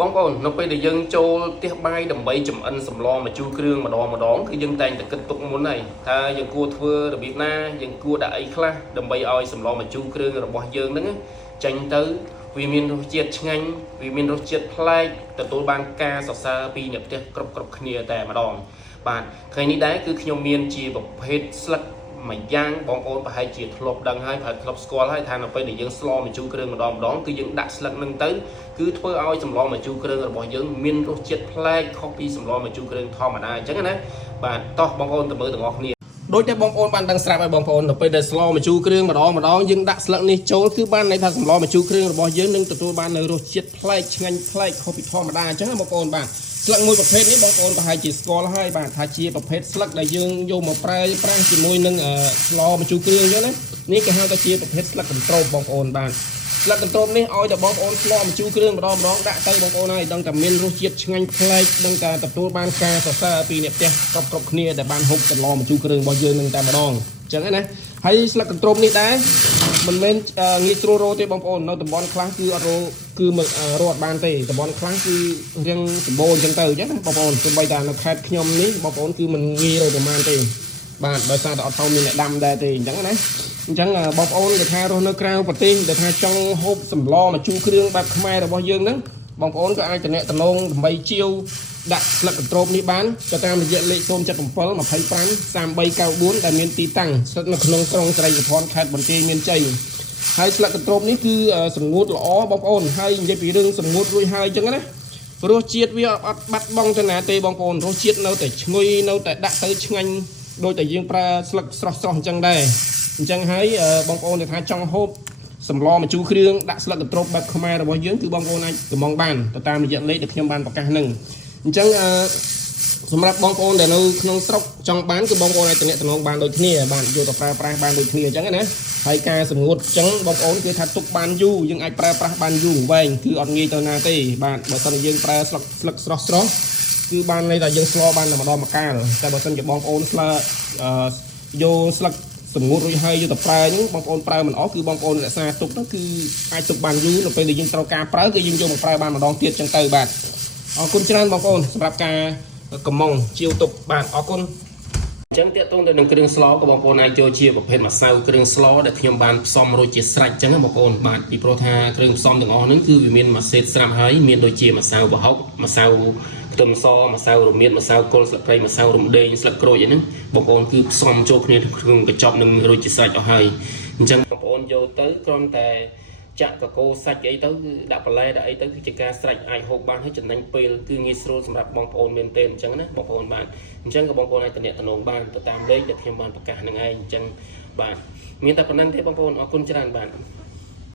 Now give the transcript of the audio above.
បងប្អូននៅពេលដែលយើងចូលផ្ទះបាយដើម្បីចំអិនសម្លម្ជូរគ្រឿងម្ដងគឺយើងតែងតែគិតទុកមុនហើយថាយើងគួរធ្វើរបៀបណាយើងគួរដាក់អីខ្លះដើម្បីឲ្យសម្លម្ជូរគ្រឿងរបស់យើងហ្នឹងចាញ់ទៅវាមានរសជាតិឆ្ងាញ់វាមានរសជាតិប្លែកទទួលបានការសរសើរពីអ្នកផ្ទះគ្រប់គ្នាតែម្ដងបាទថ្ងៃនេះដែរគឺខ្ញុំមានជាប្រភេទស្លឹកមួយយ៉ាងបងប្អូនប្រហែលជាធ្លាប់ដឹងហើយប្រហែលធ្លាប់ស្គាល់ហើយថានៅពេលដែលយើងស្លម្ជូរគ្រឿងម្ដងគឺយើងដាក់ស្លឹកហ្នឹងទៅគឺធ្វើឲ្យសម្លម្ជូរគ្រឿងរបស់យើងមានរសជាតិប្លែកខុសពីសម្លម្ជូរគ្រឿងធម្មតាអញ្ចឹងណាបាទតោះបងប្អូនទៅមើលទាំងអស់គ្នាដូចតែបងប្អូនបានដឹងស្រាប់ហើយបងប្អូននៅពេលដែលស្លម្ជូរគ្រឿងម្ដងយើងដាក់ស្លឹកនេះចូលគឺបានន័យថាសម្លម្ជូរគ្រឿងរបស់យើងនឹងទទួលបាននៅរសជាតិប្លែកឆ្ងាញ់ប្លែកខុសពីធម្មតាអញ្ចឹងណាបងប្អូនបាទស្លឹកមួយប្រភេទនេះបងប្អូនប្រហែលជាស្គាល់ហើយបាទថាជាប្រភេទស្លឹកដែលយើងយកមកប្រើប្រាស់ជាមួយនឹងស្លម្ជូរគ្រឿងអញ្ចឹងណានេះគេហៅថាជាប្រភេទស្លឹកកន្ទ្រោបបងប្អូនបាទស្លឹកកន្ទ្រោបនេះឲ្យតែបងប្អូនស្លម្ជូរគ្រឿងម្ដងដាក់ទៅបងប្អូនហើយដឹងតែមានរសជាតិឆ្ងាញ់ប្លែកដឹងតែទទួលបានការសរសើរពីអ្នកផ្ទះគ្រប់គ្នាដែលបានហូបសម្លម្ជូរគ្រឿងរបស់យើងនឹងតែម្ដងអញ្ចឹងណាហើយស្លឹកកន្ទ្រោបនេះដែរមិនមែនងាយស្រួលរកទេបងប្អូននៅតំបន់ខ្លះគឺអត់រកគឺរកអត់បានទេតំបន់ខ្លះគឺរៀងសម្បូរអញ្ចឹងទៅអញ្ចឹងណាបងប្អូនទោះបីតែនៅខេត្តខ្ញុំនេះបងប្អូនគឺមិនងាយរកប្រហែលទេបាទដោយសារតែអត់ទៅមានអ្នកដាំដែរទេអញ្ចឹងណាអញ្ចឹងបងប្អូនដែលថារស់នៅក្រៅប្រទេសដែលថាចង់ហូបសម្លម្ជូរគ្រឿងបែបខ្មែររបស់យើងហ្នឹងបងប្អូនក៏អាចតំណែងដើម្បីជាវដាក់ស្លឹកកន្ទ្រោបនេះបានទៅតាមរយៈលេខ077 25 3394ដែលមានទីតាំងស្ថិតនៅក្នុងក្រុងស្រីសុភ័ណ្ឌខេត្តបន្ទាយមានជ័យហើយស្លឹកកន្ទ្រោបនេះគឺសម្ងួតល្អបងប្អូនហើយនិយាយពីរឿងសម្ងួតរួចហើយអញ្ចឹងណារសជាតិវាអត់បាត់បង់ទៅណាទេបងប្អូនរសជាតិនៅតែឈ្ងុយនៅតែដាក់ទៅឆ្ងាញ់ដោយតែយើងប្រើស្លឹកស្រស់អញ្ចឹងដែរអញ្ចឹងហើយបងប្អូនដែលថាចង់ហូបសម្លម្ជូរគ្រឿងដាក់ស្លឹកកន្ទ្រោបបែបខ្មែររបស់យើងគឺបងប្អូនអាចកម្មងបានទៅតាមរយៈលេខដែលខ្ញុំបានប្រកាសហ្នឹងអញ្ចឹងសម្រាប់បងប្អូនដែលនៅក្នុងស្រុកចង់បានគឺបងប្អូនអាចតំណងបានដូចគ្នាបានយកទៅប្រើប្រាស់បានដូចគ្នាអញ្ចឹងណាហើយការសម្ងួតអញ្ចឹងបងប្អូនគឺថាទុកបានយូរយើងអាចប្រើប្រាស់បានយូរវែងគឺអត់ងាយទៅណាទេបាទបើសិនជាយើងប្រើស្លឹកស្រស់គឺបានន័យថាយើងស្លបានតែម្ដងម្កាលតែបើសិនជាបងប្អូនយកស្លឹកសម្ងួតរួចហើយយកទៅប្រើហ្នឹងបងប្អូនប្រើមិនអស់គឺបងប្អូនរក្សាទុកទៅគឺអាចទុកបានយូរនៅពេលដែលយើងត្រូវការប្រើគឺយើងយកមកប្រើបានម្ដងទៀតចឹងទៅបាទអរគុណច្រើនបងប្អូនសម្រាប់ការកម្មងជាវទុកបាទអរគុណអញ្ចឹងតាក់ទងទៅនឹងគ្រឿងស្លក៏បងប្អូនអាចចូលជាប្រភេទម្សៅគ្រឿងស្លដែលខ្ញុំបានផ្សំរួចជាស្រេចអញ្ចឹងបងប្អូនបាទពីព្រោះថាគ្រឿងផ្សំទាំងអស់ហ្នឹងគឺវាមានមួយសេតស្រាប់ហើយមានដូចជាម្សៅប្រហុកម្សៅខ្ទឹមសម្សៅរមៀតម្សៅគល់ស្លឹកគ្រៃម្សៅរំដេងស្លឹកក្រូចអីហ្នឹងបងប្អូនគឺផ្សំចូលគ្នាក្នុងកញ្ចប់នឹងរួចជាស្រេចអស់ហើយអញ្ចឹងបងប្អូនយកទៅគ្រាន់តែចាក់កកូរសាច់អីទៅគឺដាក់បន្លែដាក់អីទៅគឺជាការស្រេចអាចហូបបានហើយចំណេញពេលគឺងាយស្រួលសម្រាប់បងប្អូនមែនទេអញ្ចឹងណាបងប្អូនបាទអញ្ចឹងក៏បងប្អូនអាចតំណងបានទៅតាមលេខដែលខ្ញុំបានប្រកាសហ្នឹងឯងអញ្ចឹងបាទមានតែប៉ុណ្្នឹងទេបងប្អូនអរគុណច្រើនបាទ